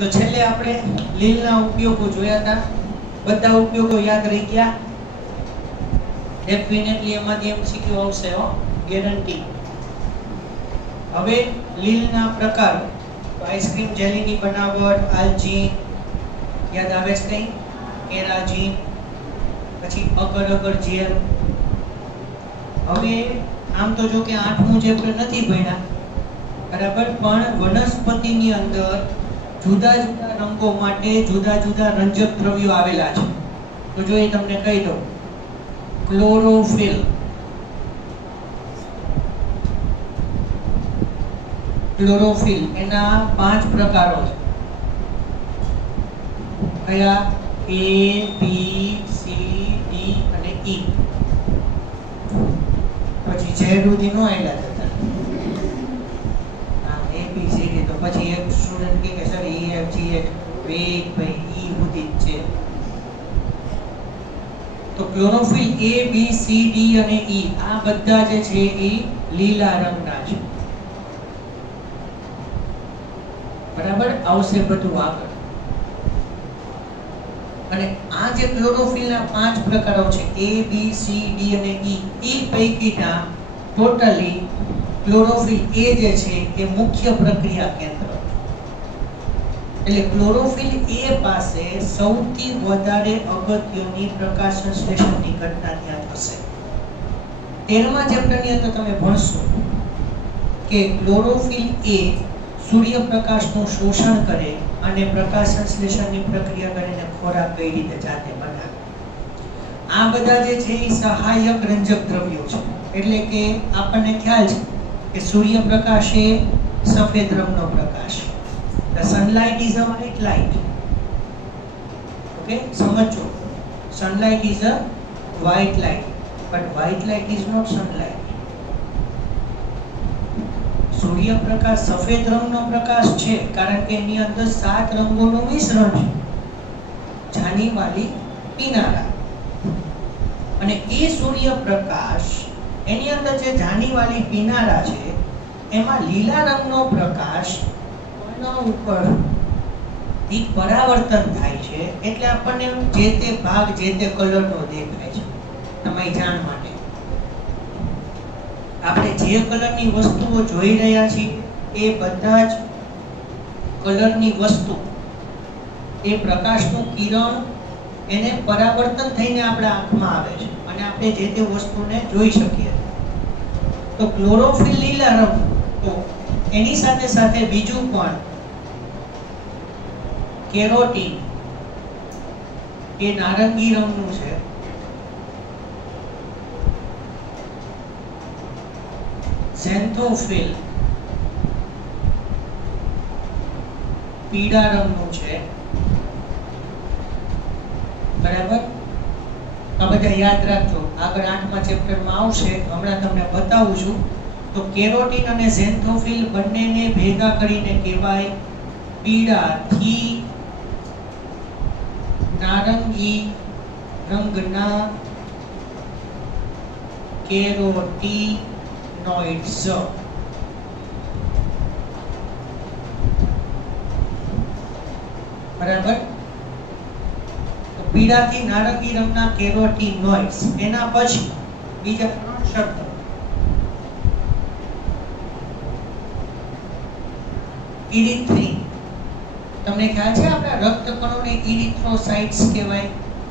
તો છેલ્લે આપણે લીલના ઉપયોગો જોયા હતા, બધા ઉપયોગો યાદ રહી ગયા? ડેફિનેટલી એમાંથી MCQ આવશે હો, ગેરંટી. હવે લીલના પ્રકારો, તો આઈસ્ક્રીમ જેલીની બનાવટ, આલ્જીન યાદ આવે છે કઈ? એરાજીન, પછી અગર અગર જેલ. હવે આમ તો જો કે 8મું ચેપ્ટર નથી ભણ્યા બરાબર, પણ વનસ્પતિની અંદર જુદા જુદા રંગો માટે જુદા જુદા રંજક દ્રવ્યો આવેલા છે. તો જો એ તમને કહી દઉં, ક્લોરોફિલ, ક્લોરોફિલ એના 5 પ્રકારો છે. કયા? A, B, C, D અને E. પછી Z સુધી નો આયલા હતા. હા, A, B, C, D. તો પછી એક સ્ટુડન્ટ કે sir E, F, G, H, ભાઈ E સુધી જ છે. તો chlorophyll A, B, C, D અને E આ બધા જે છે એ લીલા રંગના છે. બરાબર, આવશે બધું આગળ. અને આ જે ક્લોરોફિલના 5 પ્રકારો છે A, B, C, D અને E, એ પૈકીના ટોટલી ક્લોરોફિલ A જે છે એ મુખ્ય પ્રક્રિયા કેન્દ્ર. એટલે ક્લોરોફિલ A પાસે સૌથી વધારે અગત્યની પ્રકાશ સંશ્લેષણની ઘટના ત્યાં થશે. 13મા ચેપ્ટરની અંદર તમે ભણશો કે ક્લોરોફિલ A સૂર્યપ્રકાશનું શોષણ કરે અને પ્રકાશ સંશ્લેષણની પ્રક્રિયા કરીને ખોરાક કઈ રીતે જાતે બનાવે. આ બધા જે છે એ સહાયક રંજક દ્રવ્યો છે. એટલે કે આપણને ખ્યાલ છે કે સૂર્યપ્રકાશ એ સફેદ રંગનો પ્રકાશ. The sunlight is a white light. Okay, સમજો. Sunlight is a white light, but white light is not sunlight. સૂર્યપ્રકાશ સફેદ રંગનો પ્રકાશ છે કારણ કે એની અંદર 7 રંગોનું મિશ્રણ છે, જાની વાલી પીનારા. અને એ સૂર્યપ્રકાશ એની અંદર જે જાની વાલી પીનારા છે એમાં લીલા રંગનો પ્રકાશ ઉપર થી પરાવર્તન થાય છે, એટલે આપણને જે તે ભાગ જે તે કલરનો દેખાય છે. તમારી જાણ માટે આપણે જે કલરની વસ્તુઓ જોઈ રહ્યા છીએ એ બધા જ કલરની વસ્તુ એ પ્રકાશનું કિરણ એને પરાવર્તન થઈને આપણા આંખમાં આવે છે અને આપણે જે તે વસ્તુને જોઈ શકીએ. તો ક્લોરોફિલ લીલા રંગ, તો એની સાથે સાથે બીજું પણ કેરોટીન એ નારંગી રંગનું છે. ઝેન્થોફિલ પીળા રંગનું છે. બરાબર, આ બધા યાદ રાખજો, આગળ 8મા ચેપ્ટરમાં આવશે, હમણાં તમને બતાવું છું. તો કેરોટીન અને ઝેન્થોફિલ બંનેને ભેગા કરીને કહેવાય પીળાથી નારંગી રંગના કેરોટીનોઇડ્સ. બરાબર, તો પીળાથી નારંગી રંગના કેરોટીનોઇડ્સ. એના પછી બીજા 3 શબ્દ. ઇરિથ્રિન. તમને ખ્યાલ છે આપણા રક્તકણોને ઇરિથ્રોસાઇટ્સ કહેવાય?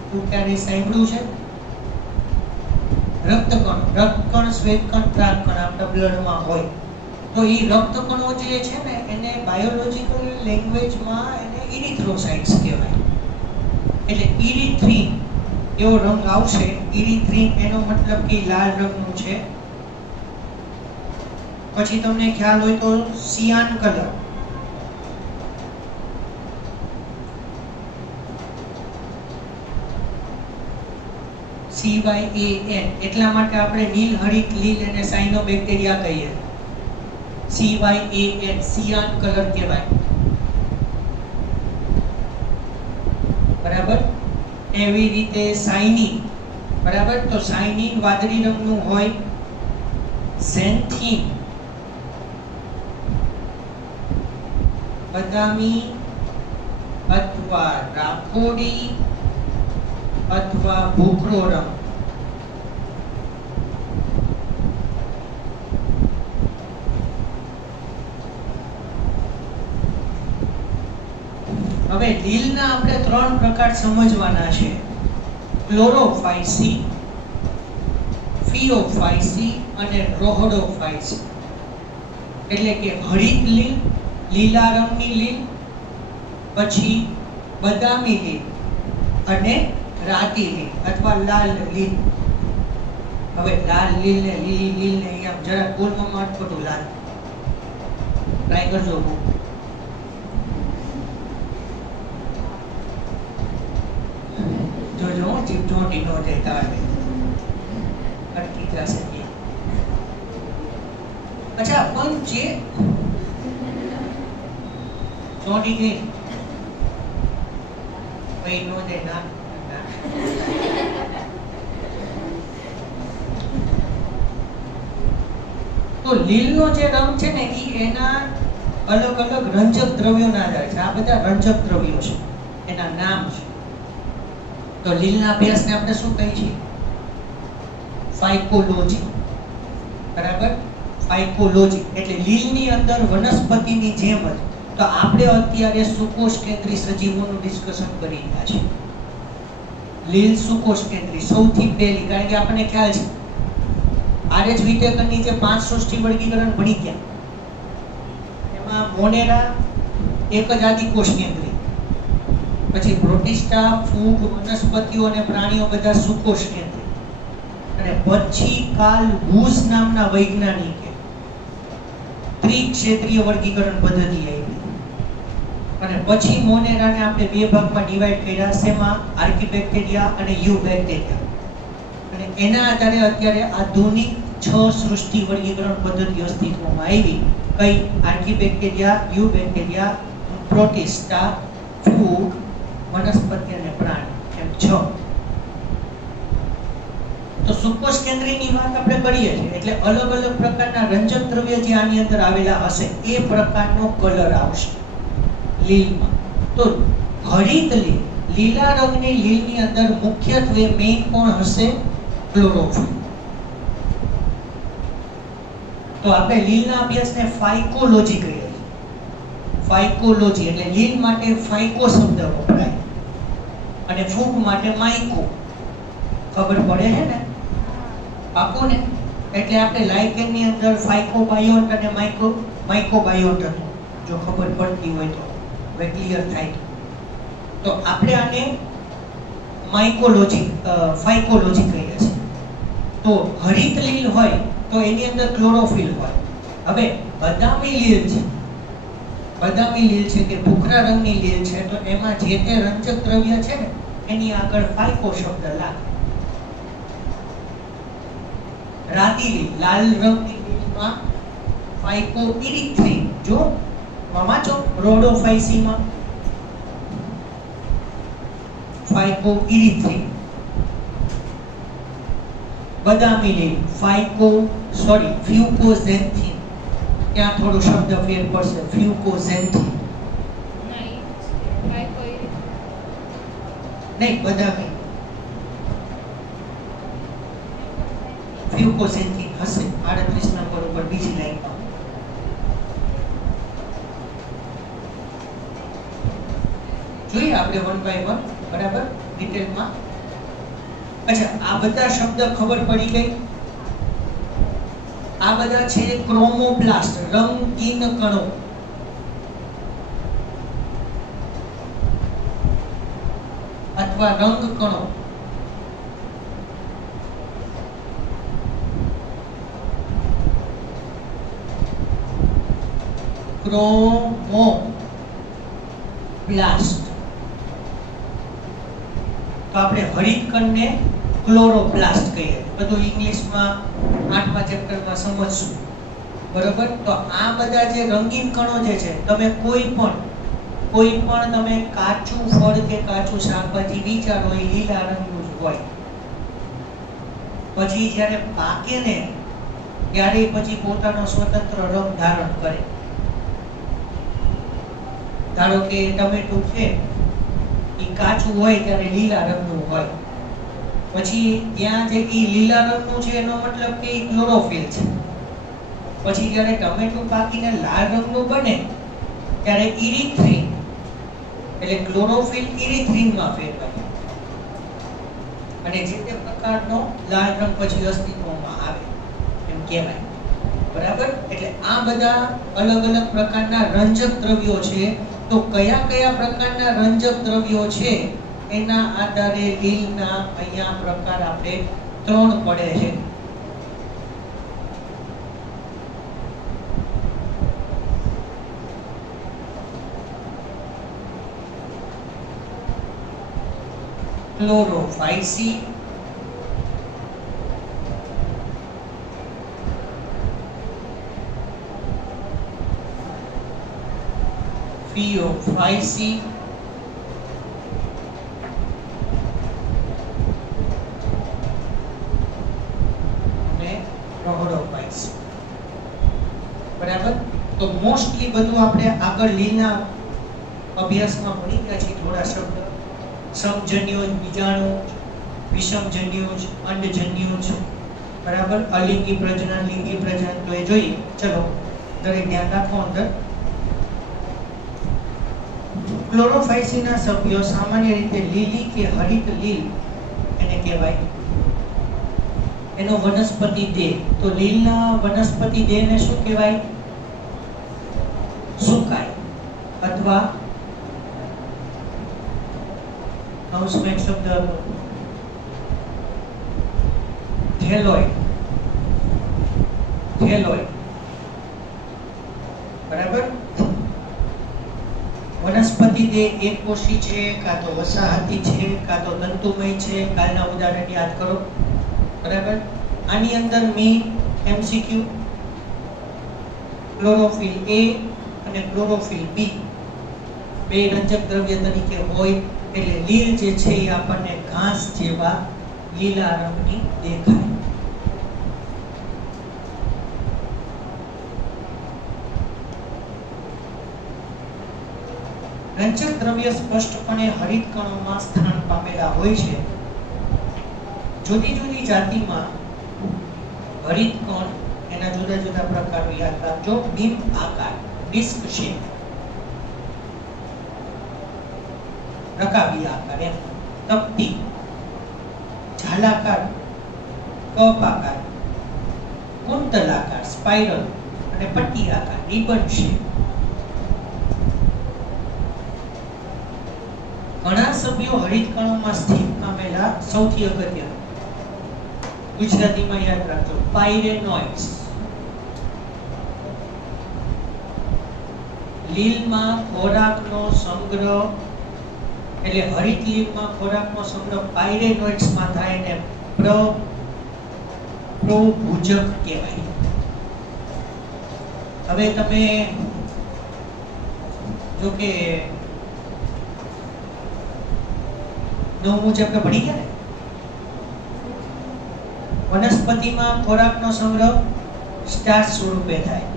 તું ક્યારે સાંભળ્યું છે? રક્તકણ, શ્વેતકણ, ત્રાકકણ આપણા બ્લડમાં હોય. તો એ રક્તકણો જે છે ને એને બાયોલોજીકલ લેંગ્વેજમાં એને ઇરિથ્રોસાઇટ્સ કહેવાય. એટલે ઇરિથ્રિન એવો રંગ આવશે. ઇરિથ્રિન એનો મતલબ કે લાલ રંગનું છે. પછી તમને ખ્યાલ હોય તો સિયાન કલર. CYAN, એટલા માટે આપણે નીલ હરિત લીલ અને સાયનોબેક્ટેરિયા કહીએ. CYAN, સિયાન કલર કહેવાય. બરાબર, એવી રીતે સાયનિન. બરાબર, તો સાયનિન વાદળી રંગનું હોય. ઝેન્થીન બદામી અથવા રાખોડી અથવા ભૂખરો રંગ. હવે લીલના આપણે 3 પ્રકાર સમજવાના છે: ક્લોરોફાયસી, ફિઓફાયસી અને રોહડોફાયસી. એટલે કે હરિત લીલ, લીલા રંગની લીલ, પછી બદામી લીલ અને રાતી લીલ અથવા લાલ લીલ. હવે લાલ લીલ ને લીલી લીલ ને અહીંયા જરા બોલમાં અટપટું લાલ ટ્રાય કરજો. જોજો જીપ ચોંટી નો દેતા આવે, અટકી જશે. અચ્છા, પણ જે ચોંટી ગઈ ભાઈ નો દે ના. તો લીલનો જે રંગ છે ને એ એના અલગ અલગ રંજક દ્રવ્યોના આધારે છે. આ બધા રંજક દ્રવ્યો છે, એના નામ છે. તો લીલના અભ્યાસને આપણે શું કહીએ છીએ? ફાઇકોલોજી. બરાબર, ફાઇકોલોજી એટલે લીલની અંદર વનસ્પતિની જેમ જ. તો આપણે અત્યારે સુકોષ કેન્દ્રી સજીવોનું ડિસ્કશન કરી રહ્યા છીએ. લીલ સુકોષ કેન્દ્રી સૌથી પહેલી, કારણ કે આપણને ખ્યાલ છે આરએચ વિટેકરની જે 5 સૃષ્ટિ વર્ગીકરણ ભણી ગયા એમાં મોનેરા એક જ આદિકોષ કેન્દ્રી, પછી પ્રોટિસ્ટા, ફૂગ, વનસ્પતિઓ અને પ્રાણીઓ બધા સુકોષ કેન્દ્રી, અને પછી કાર્લ વુઝ નામના વૈજ્ઞાનિકે ત્રિક્ષેત્રીય વર્ગીકરણ પદ્ધતિ આપી. અને પછી મોનેરાને આપણે 2 ભાગમાં ડિવાઈડ કર્યા, શેમાં? આર્કીબેક્ટેરિયા અને યુબેક્ટેરિયા. અને એના આધારે અત્યારે આધુનિક 6 સૃષ્ટિ વર્ગીકરણ પદ્ધતિ અસ્તિત્વમાં આવી. કઈ? આર્કીબેક્ટેરિયા, યુબેક્ટેરિયા, પ્રોટિસ્ટા, ફૂગ, વનસ્પતિ અને પ્રાણી, એમ 6. તો સુકોષ કેન્દ્રીની વાત આપણે કરીએ છીએ એટલે અલગ અલગ પ્રકારના રંજક દ્રવ્ય જે આની અંદર આવેલા હશે એ પ્રકારનો કલર આવશે લીલમાં. તો હરિત લીલ, લીલા રંગની લીલની અંદર મુખ્યત્વે મેઇન કોણ હશે? ક્લોરોફિલ. તો આપણે લીલના અભ્યાસને ફાઇકોલોજી કહીએ છીએ. ફાઇકોલોજી એટલે લીલ માટે ફાઇકો શબ્દ વપરાય અને ફૂગ માટે માઇકો. ખબર પડે છે ને? પાકો ને? એટલે આપણે લાઇકેનની અંદર ફાઇકોબાયોટ અને માઇકોબાયોટ હતું. જો ખબર પડતી હોય તો હવે ક્લિયર થાય. તો આપણે આને ફાઇકોલોજી કહીએ છીએ. તો હરિત લીલ હોય તો એની અંદર ક્લોરોફિલ હોય. હવે બદામી લીલ છે, બદામી લીલ છે કે ભૂખરા રંગની લીલ છે, તો એમાં જે તે રંજક દ્રવ્ય છે ને એની આગળ ફાઇકો શબ્દ લાગે. રાતી લીલ, લાલ રંગની લીલમાં ફાઇકોઇરિથ્રિન. જો વાંચો રોડોફાઇસીમાં ફાઇકોઇરિથ્રિન. બદામી લીલ ફ્યુકોઝેન્થિન. ત્યાં થોડો શબ્દ ફેર પડશે, ફ્યુકોઝેન્થિન નહીં, બદામી ફ્યુકોઝેન્થિન હશે 38 નંબર ઉપર બીજી લાઈનમાં. જોઈએ આપણે 1 by 1 બરાબર ડિટેલમાં. અચ્છા, આ બધા શબ્દ ખબર પડી ગઈ. આ બધા છે ક્રોમોપ્લાસ્ટ, રંગીન કણો. અથવા રંગ કણો. ક્રોમોપ્લાસ્ટ. તો આપણે હરિતકણને ક્લોરોપ્લાસ્ટ કહીએ. બધું ઇંગ્લિશમાં 8મા ચેપ્ટરમાં સમજશું. બરોબર? તો આ બધા જે રંગીન કણો જે છે, તમે કોઈ પણ તમે કાચું ફળ કે કાચું શાકભાજી વિચારો એ લીલા રંગનું જ હોય. પછી જ્યારે પાકે ને ત્યારે પછી પોતાનો સ્વતંત્ર રંગ ધારણ કરે. ધારો કે ટમેટું છે એ કાચું હોય ત્યારે લીલા રંગનું હોય. પછી ત્યાં જે ઈ લીલા રંગનું છે એનો મતલબ કે ઈ ક્લોરોફિલ છે. પછી જ્યારે ટમેટું પાકીને લાલ રંગનું બને ત્યારે ઇરિથ્રિન, એટલે ક્લોરોફિલ ઇરિથ્રિનમાં ફેરવાય અને જે તે પ્રકારનો લાલ રંગ પછી અસ્તિત્વમાં આવે એમ કહેવાય. બરાબર? એટલે આ બધા અલગ અલગ પ્રકારના રંજક દ્રવ્યો છે. તો કયા કયા પ્રકારના રંજક દ્રવ્યો છે એના આધારે લીલના અહીંયા પ્રકાર આપણે 3 પડે છે. ક્લોરોફાઇસી, ફિયોફાઇસી અને રોહોડોફાઇસી. બરાબર? તો મોસ્ટલી બધું આપણે આગળ લીલના અભ્યાસમાં ભણી ગયા છીએ. થોડા શબ્દ સમજન્યુજ, બીજાણુજ, વિષમજન્યુજ, અંડજન્યુજ. બરાબર? અલિંગી પ્રજનન, લિંગી પ્રજનન તો એ જોઈએ. ચલો દરેક ધ્યાન રાખો અંદર. ક્લોરોફાઇસીના સભ્યો સામાન્ય રીતે લીલી કે હરિત લીલ એને કહેવાય. એનો વનસ્પતિ દેહ. તો લીલના વનસ્પતિ દેહને શું કહેવાય? સુકાય અથવા કૌંસમાં એક શબ્દ થેલોઇડ. થેલોઇડ. બરાબર? વનસ્પતિ દેહ એકકોષી છે, કાં તો વસાહતી છે, કાં તો તંતુમય છે. કાલના ઉદાહરણ યાદ કરો. બરાબર? આની અંદર મી એમસીક્યુ ક્લોરોફિલ એ અને ક્લોરોફિલ બી બે રંજક દ્રવ્ય તરીકે હોય. એટલે લીલ જે છે એ આપણને ઘાસ જેવા લીલા રંગની દેખાય. રંજક દ્રવ્ય સ્પષ્ટપણે હરિત કણોમાં સ્થાન પામેલા હોય છે. જુદી જુદી જાતિમાં હરિત કણ એના જુદા જુદા પ્રકારો યાદ રાખજો. બીમ આકાર, ડિસ્ક શેપ, રકાબી આકાર, એમ તપતી, ઝાલાકાર, કપ આકાર, કુંતલ આકાર, સ્પાઇરલ અને પટ્ટી આકાર, રિબન શેપ. ઘણા સભ્યો હરિત કણોમાં સ્થિત પામેલા સૌથી અગત્યનું ગુજરાતીમાં યાદ રાખજો પાયરેનોઇડ્સ. લીલમાં ખોરાકનો સંગ્રહ એટલે હરિત લીલમાં ખોરાકનો સંગ્રહ પાયરેનોઇડ્સમાં થાય ને પ્રોભુજક કહેવાય. હવે તમે જો કે 9મું ચેપ્ટર ભણી ગયા ને. વનસ્પતિમાં ખોરાકનો સંગ્રહ સ્ટાર્ચ સ્વરૂપે થાય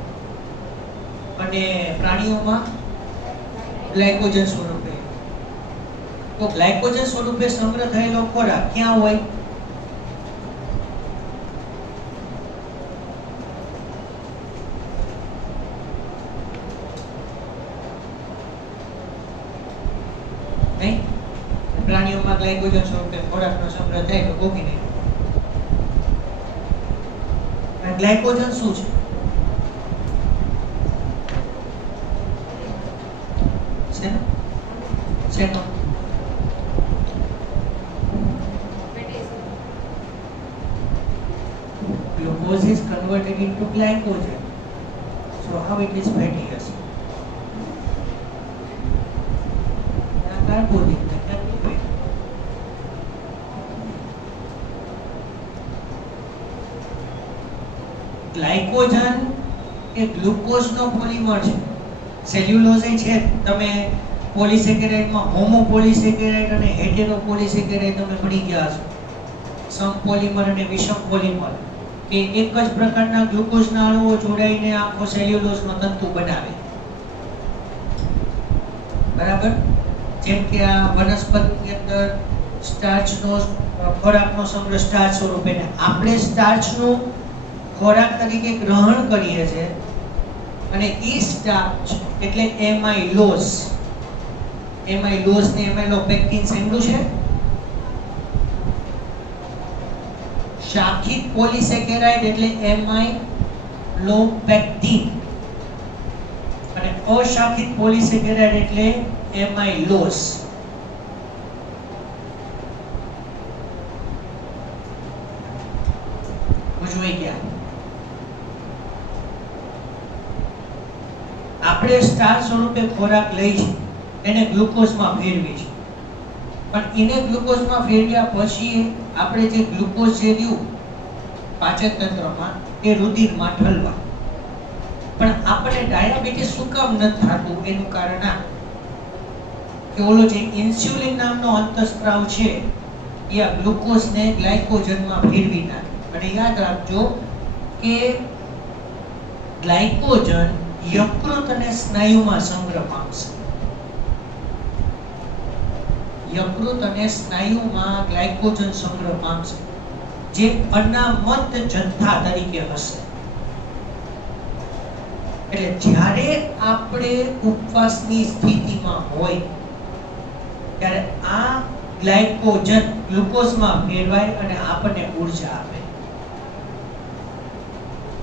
અને પ્રાણીઓમાં ગ્લાયકોજન સ્વરૂપે. તો ગ્લાયકોજન સ્વરૂપે સંગ્રહ થયેલો ખોરાક ક્યાં હોય? નહીં? પ્રાણીઓમાં ગ્લાયકોજન સ્વરૂપે ખોરાકનો સંગ્રહ થાય તો કોકી નહીં. ગ્લાયકોજન શું છે? શેનો? Glucose is converted into glycogen. So how it is fatty acid? Carbonate. Glycogen એ ગ્લુકોઝનો પોલિમર છે. સેલ્યુલોઝ છે. તમે પોલિસેકેરાઇડમાં હોમોપોલિસેકેરાઇડ અને હેટેરોપોલિસેકેરાઇડ તમે ભણી ગયા છો. સમ પોલિમર અને વિષમ પોલિમર કે એક જ પ્રકારના ગ્લુકોઝના અણુઓ જોડાઈને આખો સેલ્યુલોઝનો તંતુ બનાવે. બરાબર? જેમ કે આ વનસ્પતિની અંદર સ્ટાર્ચનો ખોરાકનો સંગ્રહ સ્ટાર્ચ સ્વરૂપે, ને આપણે સ્ટાર્ચનું ખોરાક તરીકે ગ્રહણ કરીએ છીએ, અને ઈ સ્ટાર્ચ એટલે એમાઇલોઝ. એમાઇલોઝ ને એમાઇલોપેક્ટિન સાંભળ્યું છે? શાખિત પોલિસેકેરાઇડ એટલે એમાઇલોપેક્ટિન, અને અશાખિત પોલિસેકેરાઇડ એટલે એમાઇલોઝ. જોઈ ગયા આપણે સ્ટાર્ચ સ્વરૂપે ખોરાક લઈ છે, એને ગ્લુકોઝમાં ફેરવી છે, પણ એને ગ્લુકોઝમાં ફેરવ્યા પછી આપણે જે ગ્લુકોઝ જે રહ્યું પાચન તંત્રમાં એ રુધિરમાં ઠલવા. પણ આપણે ડાયાબિટીસ શું કામ નથી થતું? એનું કારણ આ કે ઓલો જે ઇન્સ્યુલિન નામનો અંતઃસ્ત્રાવ છે એ આ ગ્લુકોઝને ગ્લાયકોજનમાં ફેરવી નાખે. અને યાદ રાખજો કે ગ્લાયકોજન યકૃત અને સ્નાયુમાં સંગ્રહ પામશે. યકૃત અને સ્નાયુમાં ગ્લાયકોજન સંગ્રહ પામશે, જે અનામત જથ્થા તરીકે હશે. એટલે જ્યારે આપણે ઉપવાસની સ્થિતિમાં હોય ત્યારે આ ગ્લાયકોજન ગ્લુકોઝમાં ફેરવાય અને આપણને ઊર્જા આપે.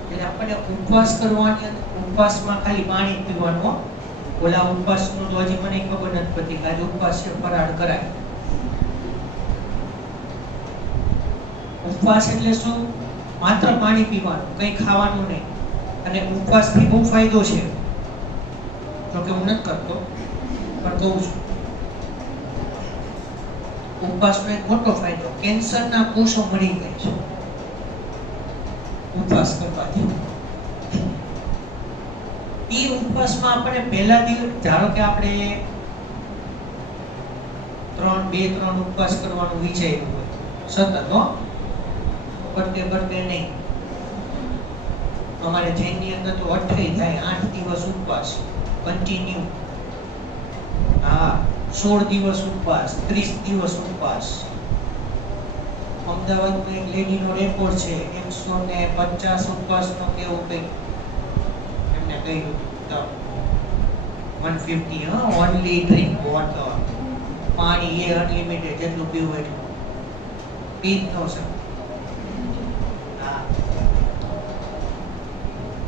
એટલે આપણને ઉપવાસ કરવાની અંદર ઉપવાસમાં ખાલી પાણી પીવાનું. ઓલા ઉપવાસનું તો હજી મને ખબર નથી પડતી કે આજે ઉપવાસ છે, ફરાળ કરાય. ઉપવાસ એટલે શું? માત્ર પાણી પીવાનું, કંઈ ખાવાનું નહીં. અને ઉપવાસથી બહુ ફાયદો છે, જો કે હું નથી કરતો પણ કહું છું. ઉપવાસનો એક મોટો ફાયદો, કેન્સરના કોષો મરી જાય છે ઉપવાસ કરવાથી. એ ઉપવાસમાં આપણે પહેલા દિવસ, ધારો કે આપણે 2-3 ઉપવાસ કરવાનું વિચાર્યું હોય સતત, બરતે નહીં. અમારે જૈનની અંદર તો 28 થાય 8 દિવસ ઉપવાસ કન્ટિન્યુ. હા, 16 દિવસ ઉપવાસ, 30 દિવસ ઉપવાસ. અમદાવાદમાં એક લેડીનો રેકોર્ડ છે 150 ઉપવાસનો કેવું કંઈક એમને કહ્યું. 150 ઓનલી ડ્રિંક વોટર. પાણી એ અનલિમિટેડ, જેટલું પીવું એટલું પી જ ન શકે.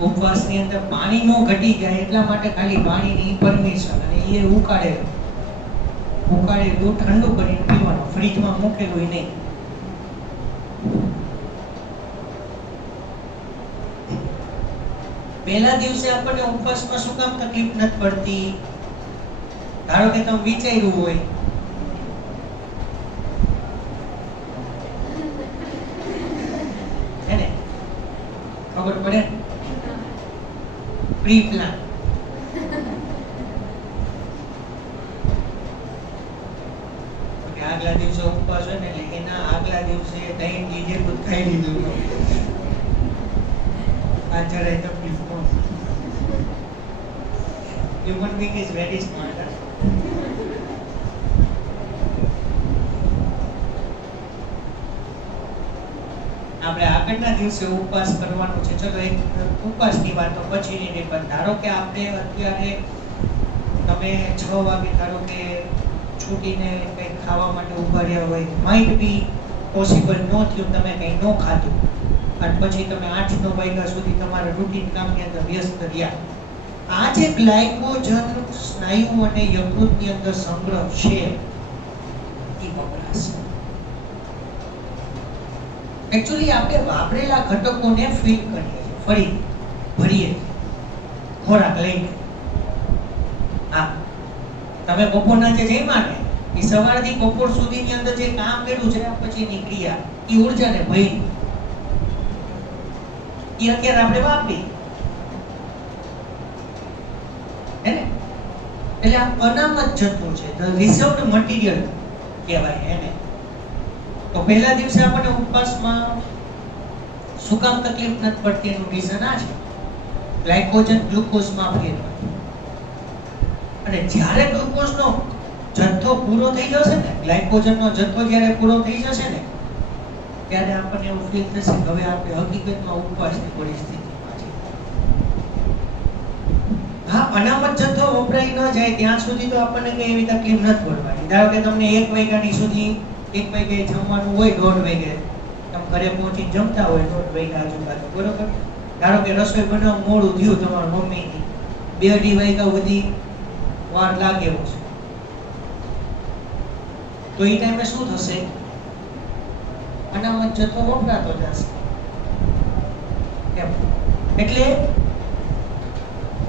ઉપવાસની અંદર પાણી નો ઘટી જાય એટલા માટે ખાલી પાણીની પરમિશન, અને એ ઉકાળેલું ઠંડુ કરીને પીવાનું, ફ્રીજમાં મૂકેલું નહીં. પહેલા દિવસે આપણને ઉપવાસમાં શું કામ તકલીફ નથી પડતી? ધારો કે તમે વિચાર્યું હોય છે ને, ખબર પડે પ્રી પ્લાન. આગલા દિવસે ઉપવાસ હોય ને એટલે એના આગલા દિવસે દહીં લીધેલું ખાઈ લીધું. આ જરાય તકલીફ ન. Human being is very smart. આપણે આગળના દિવસે ઉપવાસ કરવાનું છે. ચલો એક ઉપવાસની વાત તો પછીની નહીં, પણ ધારો કે આપણે અત્યારે તમે 6 વાગે ધારો કે છૂટીને કંઈક ખાવા માટે ઉભા રહ્યા હોય, માઇટ બી પોસિબલ ન થયું, તમે કંઈ ન ખાધું, અને પછી તમે 8-9 વાગ્યા સુધી તમારા રૂટીન કામની અંદર વ્યસ્ત રહ્યા. આ જે ગ્લાયકોજન સ્નાયુ અને યકૃતની અંદર સંગ્રહ છે એ વપરાશે. એકચ્યુઅલી આપણે વાપરેલા ઘટકોને ફિલ કરીએ છીએ, ફરી ભરીએ ખોરાક લઈને. હા, તમે બપોરના જે જમ્યા ને એ સવારથી બપોર સુધીની અંદર જે કામ કર્યું છે પછીની ક્રિયા, એ ઉર્જાને ભરી એ અત્યારે આપણે વાપરી હે ને. એટલે આ અનામત જથ્થો છે, ધ રિઝર્વડ મટીરીયલ કહેવાય એને. તો પહેલા દિવસે આપણને ઉપવાસમાં શું કામ તકલીફ નથી પડતી એનું રીઝન આ છે, ગ્લાયકોજન ગ્લુકોઝમાં ફેરવાય. અને જ્યારે ગ્લુકોઝનો જથ્થો પૂરો થઈ જશે ને, ગ્લાયકોજનનો જથ્થો જ્યારે પૂરો થઈ જશે ને ત્યારે આપણને એવું ફીલ થશે કે હવે આપણે હકીકતમાં ઉપવાસની પરિસ્થિતિમાં છીએ. હા, અનામત જથ્થો વપરાઈ ન જાય ત્યાં સુધી તો આપણને કઈ એવી તકલીફ નથી પડવાની. ધારો કે તમને 1 વાગ્યા સુધી 1 વાગ્યે જમવાનું હોય, 1:30 વાગ્યે તમે ઘરે પહોંચીને જમતા હોય 1:30 વાગ્યા આજુબાજુ, બરોબર. ધારો કે રસોઈ બનાવવા મોડું થયું તમારા મમ્મીની, 2-2.5 વાગ્યા સુધી વાર લાગે એવું છે, તો એ ટાઈમે શું થશે? અનામત જથ્થો વપરાતો જશે. એટલે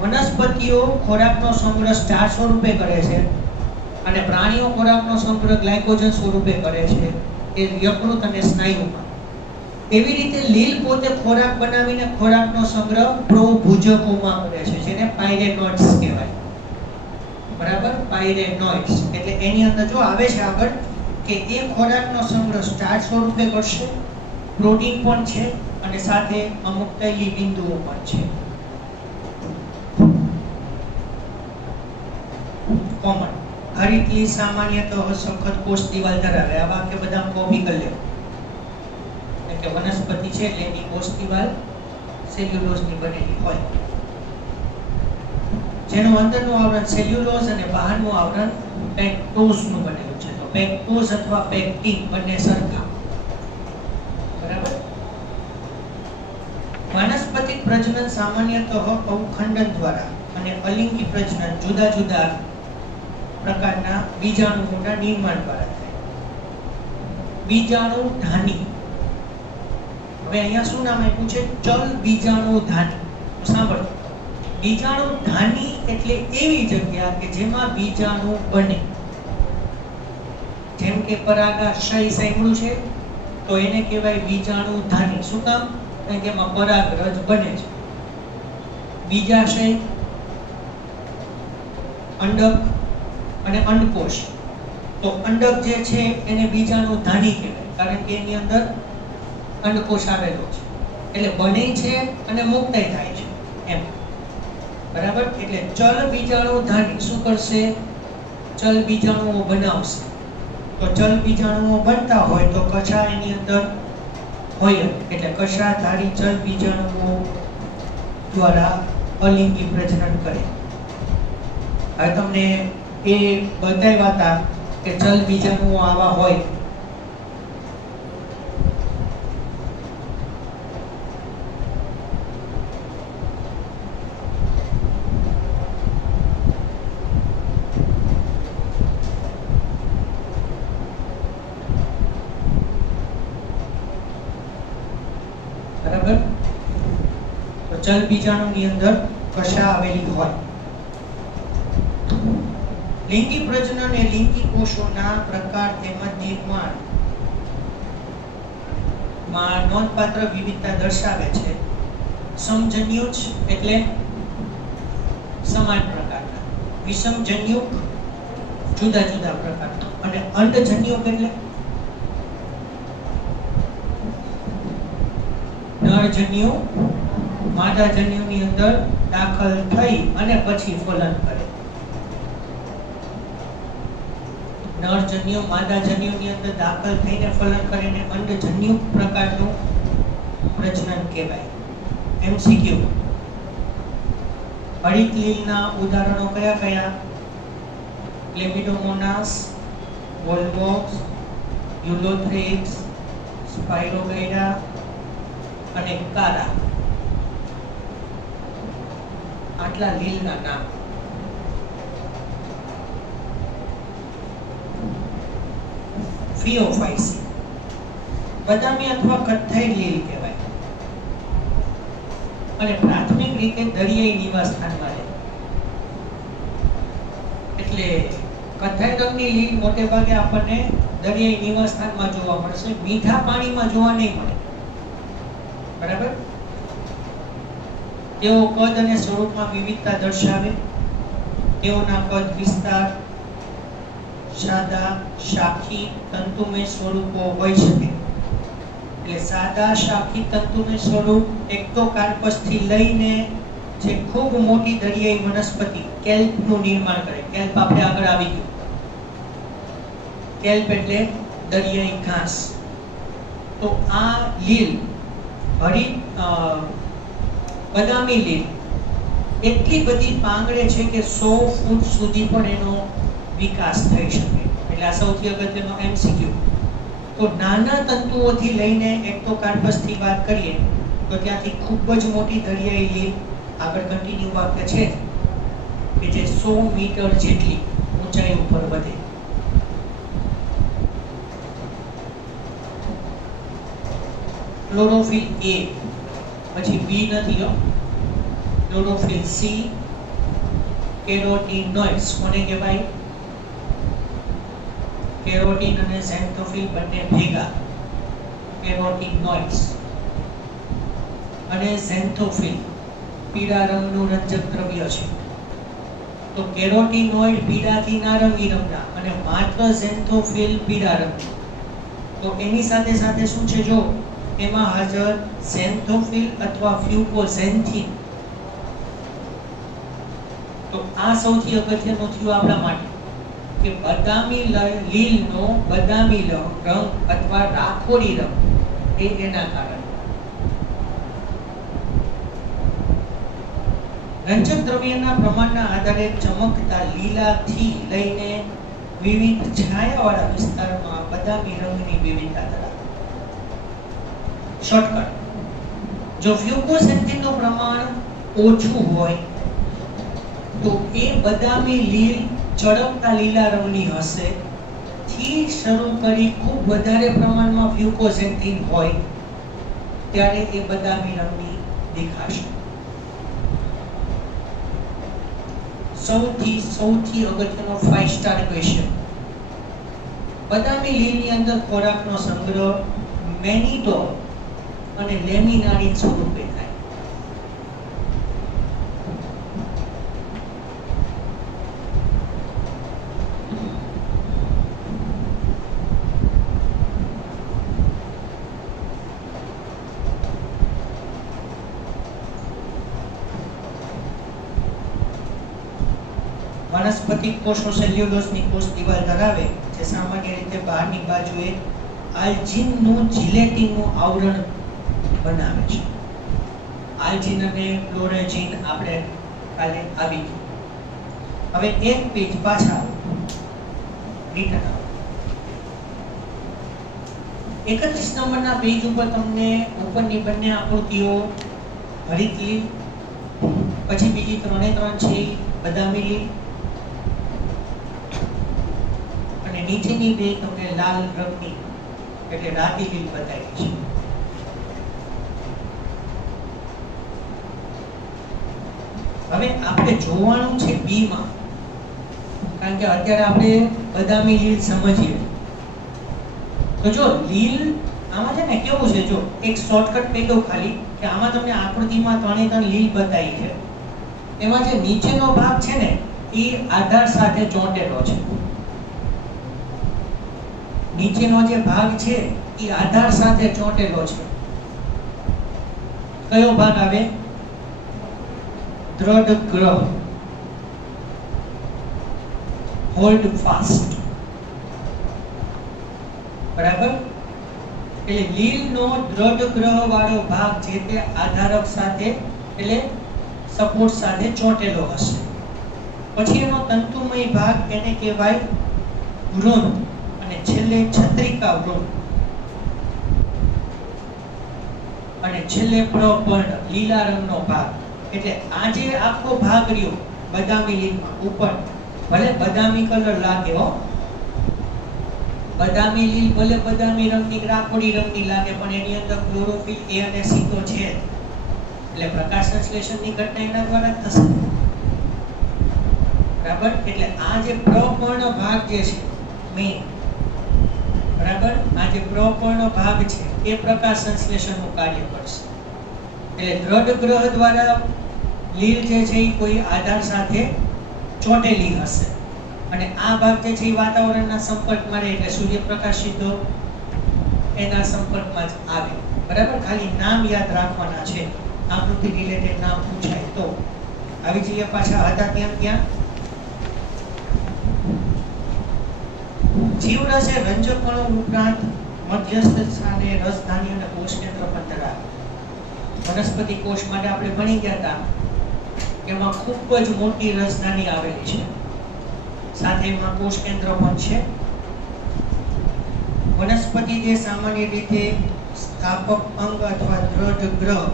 વનસ્પતિઓ ખોરાકનો સંગ્રહ સ્ટાર્ચ સ્વરૂપે કરે છે અને પ્રાણીઓ ખોરાકનો સંગ્રહ ગ્લાયકોજન સ્વરૂપે કરે છે, એ યકૃત અને સ્નાયુમાં. એવી રીતે લીલ પોતે ખોરાક બનાવીને ખોરાકનો સંગ્રહ પ્રોભુજકોમાં કરે છે, જેને પાયરેનોઇડ્સ કહેવાય. બરાબર, પાયરેનોઇડ્સ. એટલે એની અંદર જો આવે છે આગળ કે એ ખોરાકનો સંગ્રહ સ્ટાર્ચ સ્વરૂપે કરશે, પ્રોટીન પણ છે અને સાથે અમુક તૈલી બિંદુઓ પણ છે. કોમન હરિતલી સામાન્યતઃ સખત કોષ દિવાલ ધરાવે. આ વાક્ય બધા કોપી કરી લેવો કે વનસ્પતિ છે એટલે એની કોષ દિવાલ સેલ્યુલોઝની બનેલી હોય, જેનું અંદરનું આવરણ સેલ્યુલોઝ અને બહારનું આવરણ પેક્ટોઝનું બનેલું છે. તો પેક્ટોઝ અથવા પેક્ટિન બંને સરખા. બરાબર. વાનસ્પતિક પ્રજનન સામાન્યતઃ અવખંડન દ્વારા અને અલિંગી પ્રજનન જુદા જુદા પ્રકારના બીજાણુઓના નિર્માણ દ્વારા થાય. બીજાણુધાની. હવે અહીંયા શું નામ આપ્યું છે? ચલ બીજાણુધાની. સાંભળો, બીજાણુધાની એટલે એવી જગ્યા કે જેમાં બીજાણુ બને. જેમ કે પરાગાશય સાંભળ્યું છે તો એને કહેવાય બીજાણુધાની. શું કામ? કારણ કે એમાં પરાગરજ બને છે. બીજાશય, અંડક અને અંડકોષ. તો અંડક જે છે એને બીજાણુધાની કહેવાય, કારણ કે એની અંદર અંડકોષ આવેલો છે. એટલે બને છે અને મુક્ત થાય છે એમ. બરાબર. એટલે ચલ બીજાણુધાની શું કરશે? ચલ બીજાણુઓ બનાવશે. તો ચલ બીજાણુઓ બનતા હોય તો કશા એની અંદર હોય, એટલે કશાધારી ચલ બીજાણુઓ દ્વારા અલિંગી પ્રજનન કરે. હવે તમને એ બતાવ્યા હતા કે ચલ બીજાણુઓ આવા હોય. બરાબર. તો ચલ બીજાણુની અંદર કશા આવેલી હોય. લિંગી પ્રજનન એ લિંગી કોષોના પ્રકાર તેમજ નિર્માણ માં નોંધપાત્ર વિવિધતા દર્શાવે છે. સમજન્યુજ એટલે સમાન પ્રકારના, વિષમજન્યુક જુદા જુદા પ્રકારના, અને અંડજન્યુક એટલે નરજન્યુ માદાજન્યુની અંદર દાખલ થઈ અને પછી ફલન કરે. નરજન્યુ માદાજન્યુની અંદર દાખલ થઈને ફલન કરીને અંડજન્યુ પ્રકારનું પ્રજનન કહેવાય. MCQ. હરિતલીલના ઉદાહરણો કયા કયા? લેમિડોમોનાસ, વોલ્વોક્સ, યુલોથ્રિક્સ, સ્પાઇરોગૈરા અને કારા. આટલા લીલના નામ. ફિયોફાઇસી બદામી અથવા કથ્થઈ લીલ કહેવાય અને પ્રાથમિક રીતે દરિયાઈ નિવાસ સ્થાનમાં રહે. એટલે કથ્થઈ રંગની લીલ મોટે ભાગે આપણને દરિયાઈ નિવાસ સ્થાનમાં જોવા મળશે, મીઠા પાણીમાં જોવા નહીં મળે. બરાબર. તેઓ કદ અને સ્વરૂપમાં વિવિધતા દર્શાવે. તેઓના કદ વિસ્તાર, સાદા, શાખી, તંતુમય સ્વરૂપો હોઈ શકે. એટલે સાદા, શાખી, તંતુમય સ્વરૂપ એક્ટોકાર્પસ થી લઈને જે ખૂબ મોટી દરિયાઈ વનસ્પતિ કેલ્પનું નિર્માણ કરે. કેલ્પ આપણે આગળ આવી ગયું. કેલ્પ એટલે દરિયાઈ ઘાસ. તો આ લીલ બદામી લીલ એટલી બધી પાંગળે છે કે 100 ફૂટ સુધી પણ એનો વિકાસ થઈ શકે. એટલે આ સૌથી અગત્યનો MCQ. તો નાના તંતુઓથી લઈને એક્ટોકાર્પસથી વાત કરીએ તો ત્યાંથી ખૂબ જ મોટી દરિયાઈ લીલ આગળ કન્ટિન્યુ વાક્ય છે કે જે 100 મીટર જેટલી ઊંચાઈ ઉપર વધે. ક્લોરોફિલ A, પછી B નથી હો, ક્લોરોફિલ C, કેરોટીનોઇડ્સ. કોને કહેવાય? કેરોટીન અને ઝેન્થોફિલ બંને ભેગા કેરોટીનોઇડ્સ. અને ઝેન્થોફિલ પીળા રંગનું રંજક દ્રવ્ય છે. તો કેરોટીનોઇડ પીળાથી નારંગી રંગના અને માત્ર ઝેન્થોફિલ પીળા રંગનું. તો એની સાથે સાથે શું છે, જો એમાં હાજર ઝેન્થોફિલ અથવા ફ્યુકોઝેન્થિન. તો આ સૌથી અગત્યનું થયું આપણા માટે કે બદામી લીલનો બદામી રંગ અથવા રાખોડી રંગ એ એના કારણે. રંજક દ્રવ્યના પ્રમાણના આધારે ચમકતા લીલાથી લઈને વિવિધ છાયાવાળા વિસ્તારમાં બદામી રંગની વિવિધતા ધરાવે. શોર્ટકટ: જો ફ્યુકોઝેન્થિનનું પ્રમાણ ઓછું હોય તો એ બદામી લીલ ચળકતા લીલા રંગની હશે. થી શરૂ કરી ખૂબ વધારે પ્રમાણમાં ફ્યુકોઝેન્થિન હોય ત્યારે એ બદામી રંગની દેખાશે. સૌથી અગત્યનો 5 સ્ટાર ક્વેશ્ચન. બદામી લીલની અંદર ખોરાકનો સંગ્રહ મેનિટોર અને લેમિનારિન સ્વરૂપે થાય. વનસ્પતિક કોષો સેલ્યુલોઝની કોષ દિવાલ ધરાવે જે સામાન્ય રીતે બહારની બાજુએ આલ્જિનનું જિલેટિનનું આવરણ બનાવે છે. આલ્જિન અને ક્લોરેજિન આપણે કાલે આવી ગયું. હવે એક પેજ પાછા રિટર્ન 31 નંબરના પેજ ઉપર તમને ઉપરની બંને આકૃતિઓ હરિત લીલ, પછી બીજી 3 છે બદામી લીલ, અને નીચેની બે તમને લાલ રંગની એટલે રાતી લીલ બતાવી છે. હવે આપણે જોવાનું છે બી માં, કારણ કે અત્યારે આપણે બદામી લીલ સમજીએ. તો જો લીલ આમાં છે ને કેવું છે, જો એક શોર્ટકટ કહી દઉં ખાલી કે આમાં તમને આકૃતિમાં 3 લીલ બતાવી છે. એમાં જે નીચેનો ભાગ છે ને એ આધાર સાથે ચોંટેલો છે. નીચેનો જે ભાગ છે એ આધાર સાથે ચોંટેલો છે. કયો ભાગ આવે? દ્રઢ ગ્રહ, હોલ્ડ ફાસ્ટ. બરાબર? એટલે લીલનો દ્રઢ ગ્રહ વાળો ભાગ છે તે આધારક સાથે એટલે સપોર્ટ સાથે ચોંટેલો હશે. પછી એનો તંતુમય ભાગ એને કહેવાય વૃંદ, અને છેલ્લે છત્રિકા વૃંદ, અને છેલ્લે પ્રપર્ણ લીલા રંગનો ભાગ. એટલે આ જે આખો ભાગ રહ્યો બદામી લીલમાં ઉપર, ભલે બદામી કલર લાગે હો, બદામી લીલ ભલે બદામી રંગની રાખોડી રંગની લાગે, પણ એની અંદર ક્લોરોફિલ A અને C તો છે. એટલે પ્રકાશ સંશ્લેષણની ઘટના એના દ્વારા થશે. બરાબર? એટલે આ જે પ્રપર્ણ ભાગ જે છે મેઇન, બરાબર, આ જે પ્રપર્ણ ભાગ છે એ પ્રકાશ સંશ્લેષણનું કાર્ય કરશે. એટલે દ્રઢ ગ્રહ દ્વારા લીલ જે છે એ કોઈ આધાર સાથે ચોંટેલી હશે, અને આ ભાગ જે છે એ વાતાવરણના સંપર્કમાં રહે એટલે સૂર્યપ્રકાશ સીધો એના સંપર્કમાં જ આવે. બરાબર? ખાલી નામ યાદ રાખવાના છે, આકૃતિ રિલેટેડ નામ પૂછાય તો. આવી જઈએ પાછા હતા ત્યાં જીવરસ એ રંજક કણો ઉપરાંત મધ્યસ્થ સ્થાને રસધાની અને કોષ કેન્દ્ર પણ ધરાવે. વનસ્પતિ કોષ માટે આપણે ભણી ગયા હતા કે એમાં ખૂબ જ મોટી રસધાની આવેલી છે, સાથે એમાં કોષ કેન્દ્ર પણ છે. વનસ્પતિ જે સામાન્ય રીતે સ્થાપક અંગ અથવા દ્રઢ ગ્રહ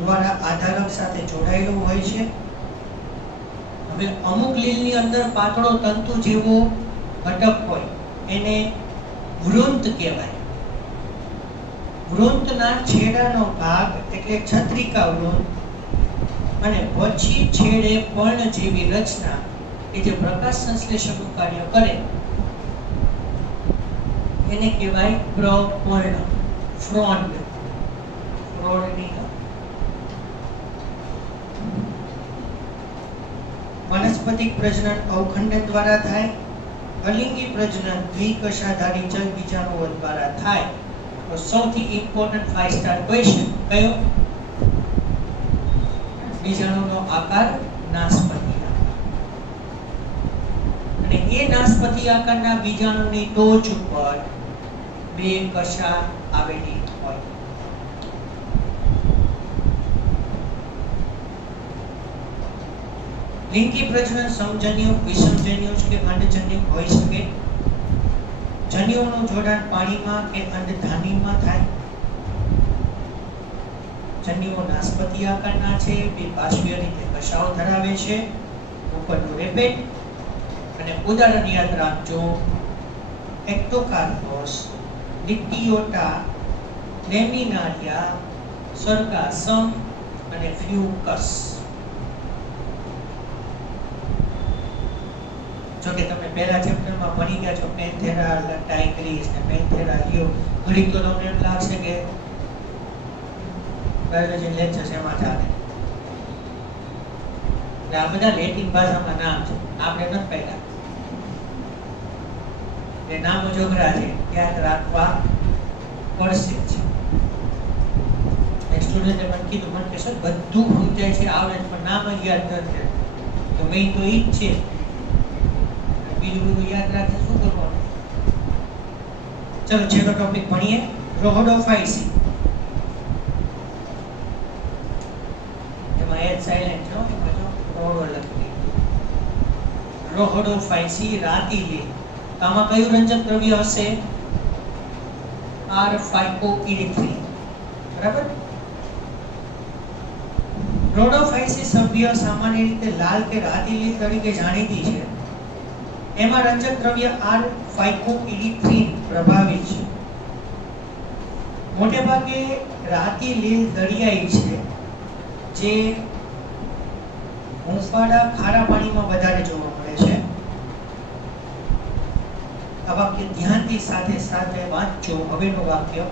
દ્વારા આધારક સાથે જોડાયેલું હોય છે. હવે અમુક લીલની અંદર પાતળો તંતુ જેવો ઘટક હોય એને વૃંત કહેવાય. વૃંતના છેડાનો ભાગ એટલે છત્રિકા વૃંત અને પછી છેડે પર્ણ જેવી રચના કે જે પ્રકાશ સંશ્લેષણનું કાર્ય કરે એને કહેવાય પ્રપર્ણ. ફ્રોન્ડની વનસ્પતિક પ્રજનન અવખંડન દ્વારા થાય. અલિંગી પ્રજનન દ્વિકશાધારી ચલ બીજાણુઓ દ્વારા થાય. તો સૌથી ઇમ્પોર્ટન્ટ 5 સ્ટાર ક્વેશ્ચન કયો? બીજાણુનો આકાર નાસપતિ આકાર. અને એ નાસપતિ આકારના બીજાણુની ટોચ ઉપર 2 કશા આવેલી હોય. લિંગી પ્રજનન સમજન્યુ, વિષમજન્યુ કે અંડજન્યુ હોઈ શકે. જન્યુઓનું જોડાણ પાણીમાં કે અંડધાનીમાં થાય. જન્યુઓ નાસપતિ આકારના છે, બાષ્પીય રીતે કશાઓ ધરાવે છે. ઉપરનું રેપેટ અને ઉદાહરણ યાદ રાખજો: એક્ટોકાર્પસ, ડિપ્ટીયોટા, લેમિનારિયા, સર્ગાસમ અને ફ્યુકસ. જો કે તમે પહેલા ચેપ્ટરમાં ભણી ગયા છો પેન્થેરા, ટાઇગ્રીસ ને પેન્થેરા લિયો. ઘણી તો તમને એમ લાગશે કે બાયોલોજી લેક્ચર એમાં ચાલે. આ બધા લેટિન ભાષામાં નામ છે, આપણે નથી પાડ્યા. એ નામ જોગરા છે, યાદ રાખવા પડશે જ. એક સ્ટુડન્ટે મને કીધું, મને કે સર બધું સમજાય છે, આવડે છે, પણ નામ જ યાદ નથી. તો મેઇન તો ઈ જ છે. બીજું બધું યાદ રાખે શું કરવાનું? ચલો છેલ્લો ટોપિક ભણીએ, રોહોડોફાઇસી. એમાં એચ સાઇલેન્ટ છે, એમાં જો રોહોડો લખી. રોહોડોફાઇસી રાતી લીલ. આમાં કયું રંજક દ્રવ્ય હશે? R-ફાઇકોઇરિથ્રિન. બરાબર. રોહોડોફાઇસી સભ્ય સામાન્ય રીતે લાલ કે રાતી લીલ તરીકે જાણીતી છે. એમાં રંજક દ્રવ્ય R-ફાઇકોઇરિથ્રિન પ્રભાવી છે. મોટે ભાગે રાતી લીલ દરિયાઈ છે, જે હૂંફાળા ખારા પાણીમાં વધારે જોવા મળે છે. આ વાક્ય ધ્યાનથી સાથે સાથે વાંચજો. હવેનું વાક્ય: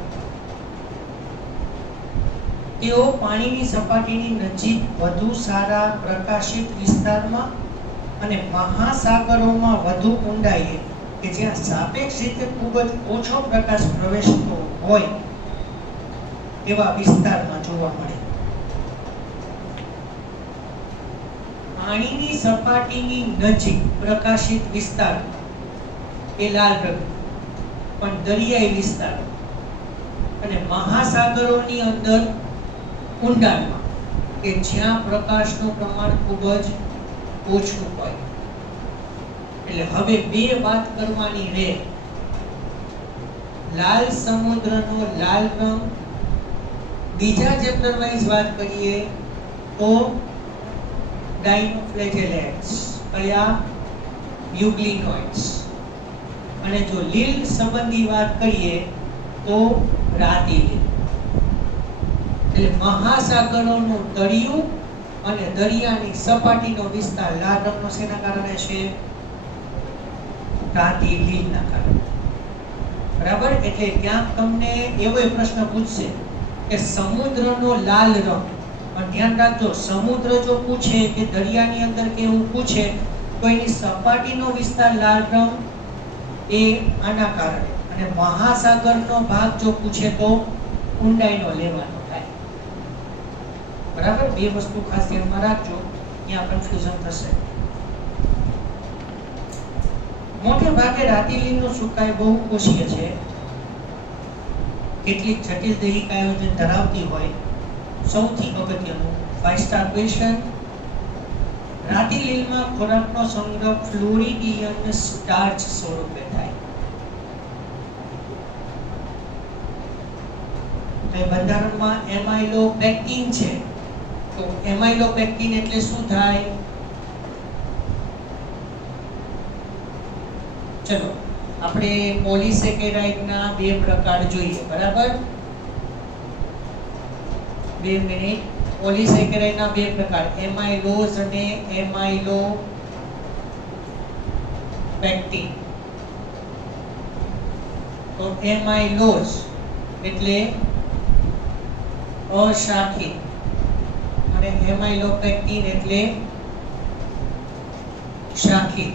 તેઓ પાણીની સપાટીની નજીક વધુ સારા પ્રકાશિત વિસ્તારમાં અને મહાસાગરોમાં વધુ ઊંડાઈએ કે જ્યાં સાપેક્ષ રીતે ખૂબ જ ઓછો પ્રકાશ પ્રવેશતો હોય એવા વિસ્તારમાં જોવા મળે. પાણીની સપાટીની નજીક પ્રકાશિત વિસ્તાર એ લાલ રંગ, પણ દરિયાઈ વિસ્તાર અને મહાસાગરોની અંદર ઊંડાણમાં કે જ્યાં પ્રકાશનું પ્રમાણ ખૂબ જ ઓછું હોય. એટલે હવે બે વાત કરવાની રહે. લાલ સમુદ્રનો લાલ રંગ, બીજા ચેપ્ટર વાઇઝ વાત કરીએ તો ડાયનોફ્લેજેલેટ્સ, કયા? યુગ્લિનોઇડ્સ. અને જો લીલ સંબંધી વાત કરીએ તો રાતી લીલ. એટલે મહાસાગરોનું તળિયું અને દરિયાની સપાટીનો વિસ્તાર લાલ રંગનો શેના કારણે છે? રાતી લીલના કારણે. બરાબર. એટલે ત્યાં તમને એવો પ્રશ્ન પૂછશે કે સમુદ્રનો લાલ રંગ, પણ ધ્યાન રાખજો, સમુદ્ર જો પૂછે કે દરિયાની અંદર કે એવું પૂછે તો એની સપાટીનો વિસ્તાર લાલ રંગ એ આના કારણે, અને મહાસાગરનો ભાગ જો પૂછે તો ઊંડાઈનો લેવાનો થાય. બરાબર. બે વસ્તુ ખાસ ધ્યાનમાં રાખજો, ત્યાં કન્ફ્યુઝન થશે. મોટે ભાગે રાતિલીલનું સુકાય બહુ કોષીય છે, કેટલીક જટિલ દૈહિક આયોજન ધરાવતી હોય. સૌથી અગત્યનું 5 સ્ટાર ક્વેશ્ચન, રાતિલીલમાં ખોરાકનો સંગ્રહ ફ્લોરિડિયન સ્ટાર્ચ સ્વરૂપે થાય. તો બંધારણમાં એમાઇલોપેક્ટિન છે, તો એમાઇલોપેક્ટિન એટલે શું થાય? ચલો આપણે પોલિસેકેરાઇડના બે પ્રકાર જોઈએ, બરાબર? 2 મિનિટ. પોલિસેકેરાઇડના બે પ્રકાર, એમાઇલોઝ અને એમાઇલોપેક્ટિન. તો એમાઇલોઝ એટલે અશાખિત અને એમાઇલોપેક્ટિન એટલે શાખિત.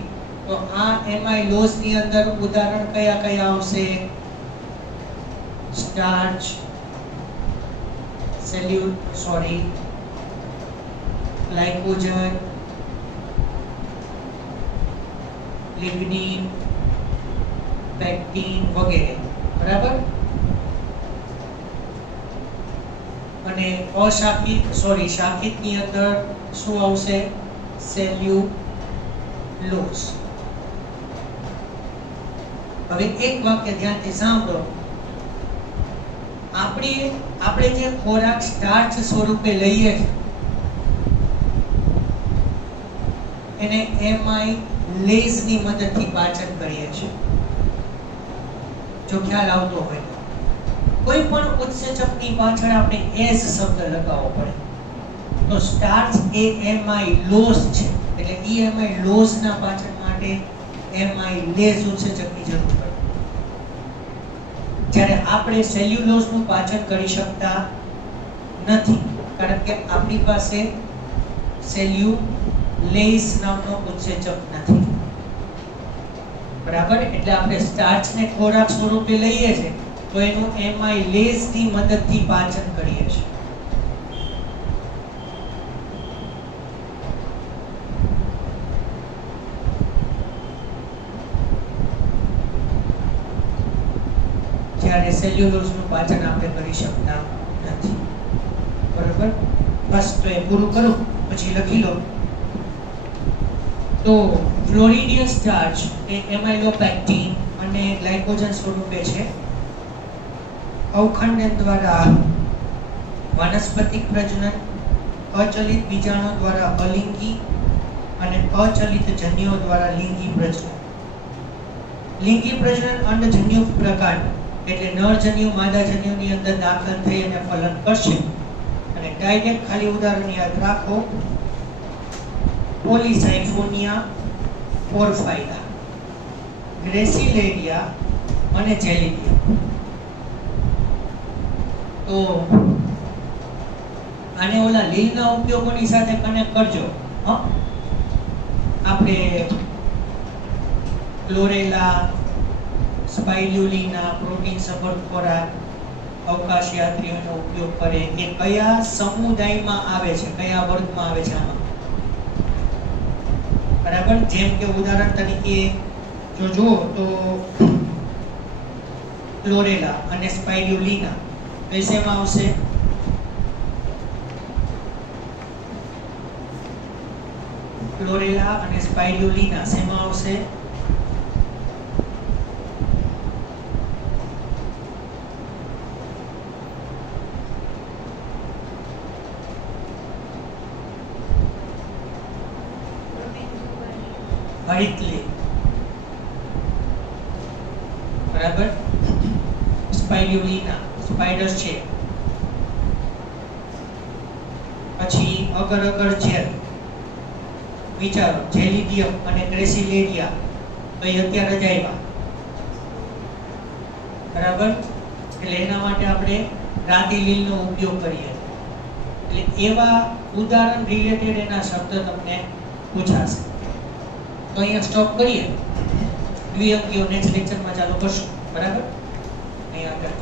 તો આ એમાઇલોઝ ની અંદર ઉદાહરણ કયા કયા આવશે? સ્ટાર્ચ, ગ્લાયકોજન, લિગ્નિન, પેક્ટિન વગેરે, બરાબર? અને શાખિત ની અંદર શું આવશે? સેલ્યુલોઝ. હવે એક વાક્ય ધ્યાનથી સાંભળો. આપણે જે ખોરાક સ્ટાર્ચ સ્વરૂપે લઈએ છીએ એને એમાઇલેઝ ની મદદથી પાચન કરીએ છીએ. જો ખ્યાલ આવતો હોય, કોઈ પણ ઉત્સેચકની પાછળ આપણે એઝ શબ્દ લગાવવો પડે. તો સ્ટાર્ચ એ એમાઇલોઝ છે, એટલે ઈ એમાઇલોઝ ના પાચન માટે એમાઇલેઝ ઉત્સેચકની જરૂર પડે. જ્યારે આપણે સેલ્યુલોઝ નું પાચન કરી શકતા નથી, કારણ કે આપણી પાસે સેલ્યુલેઝ નામનો ઉત્સેચક નથી, બરાબર? એટલે આપણે સ્ટાર્ચ ને ખોરાક સ્વરૂપે લઈએ છીએ તો એનું એમાઇલેઝ ની મદદથી પાચન કરીએ છીએ. જ્યારે સેલ્યુલોઝ નું પાચન આપણે કરી શકતા નથી, બરાબર? બસ, તો એ પૂરું કરું પછી લખી લો. તો ફ્લોરિડિયન સ્ટાર્ચ એ એમાઇલોપેક્ટિન અને ગ્લાયકોજન સ્વરૂપે છે. અવખંડન દ્વારા વાનસ્પતિક પ્રજનન, અચલિત બીજાણુ દ્વારા અલિંગી અને અચલિત જન્યુઓ દ્વારા લિંગી પ્રજનન. લિંગી પ્રજનન અંડજન્યુ પ્રકારનું, એટલે નરજન્યુ માદાજન્યુની અંદર દાખલ થઈ અને ફલન કરશે. અને ડાયરેક્ટ ખાલી ઉદાહરણ યાદ રાખો, પોલિસાયફોનિયા પોર્ફાઇરા, ગ્રેસિલેરિયા અને જેલિડિયા. તો આને ઓલા લીલના ઉપયોગોની સાથે કનેક્ટ કરજો. આપણે ક્લોરેલા, સ્પાઇરુલિના પ્રોટીન સભર ખોરાક અવકાશ યાત્રીઓનો ઉપયોગ કરે એ કયા સમુદાયમાં આવે છે, કયા વર્ગમાં આવે છે આમાં, બરાબર? જેમ કે ઉદાહરણ તરીકે જો જુઓ તો ક્લોરેલા અને સ્પાઇરુલિના તો શેમાં આવશે? ક્લોરેલા અને સ્પાઇરુલિના શેમાં આવશે? હરિતલી, બરાબર? સ્પાઇરુલિના સ્પાઈડર્સ છે. પછી અગર જેલ, વિચારો, જેલિડિયમ અને ગ્રેસિલેરિયા તો એ અત્યારે જ આવ્યા, બરાબર? એટલે એના માટે આપણે રાતિલીલનો ઉપયોગ કરીએ. એટલે એવા ઉદાહરણ રિલેટેડ એના શબ્દ તમને પૂછાશે. તો અહીંયા સ્ટોપ કરીએ, દ્વિઅંકીઓ નેક્સ્ટ લેક્ચરમાં ચાલુ કરશું, બરાબર? અહીંયા આગળ